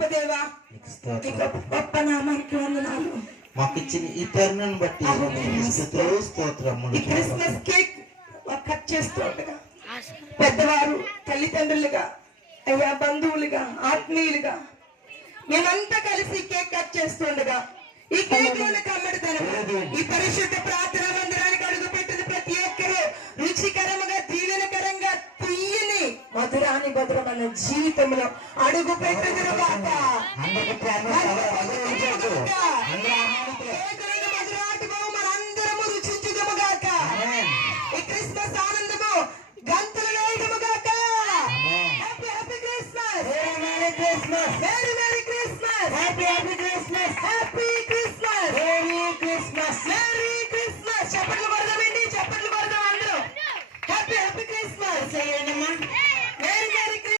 గొప్ప దేవా, నీ గొప్ప నామానికి వందనాలు. మాకు ఇచ్చిన ఈ తరుణాన్ని బట్టి స్తోత్రములు. ఈ క్రిస్మస్ కేక్ కట్ చేస్తూ ఉండగా పెద్దవారు, తల్లిదండ్రులుగా, అయ్యా బంధువులుగా, ఆత్మీయులుగా మేమంతా కలిసి కేక్ కట్ చేస్తుండగా ఈ కేక్ లోని కమ్మడితనం, ఈ పరిశుద్ధ ప్రార్థన మందిరానికి అడుగు పెట్టిన ప్రతి ఒక్కరూ రుచికరముగా, దీవెనకరంగా, తీయని మధురాని మధురమైన జీవితంలో అడుగు పెట్టుదురుగాక. మనందరము రుచించుదుముగాక. ఈ క్రిస్మస్ ఆనందము గంతులు వేయదుముగాక. Happy happy Christmas, merry merry Christmas, happy happy Christmas, happy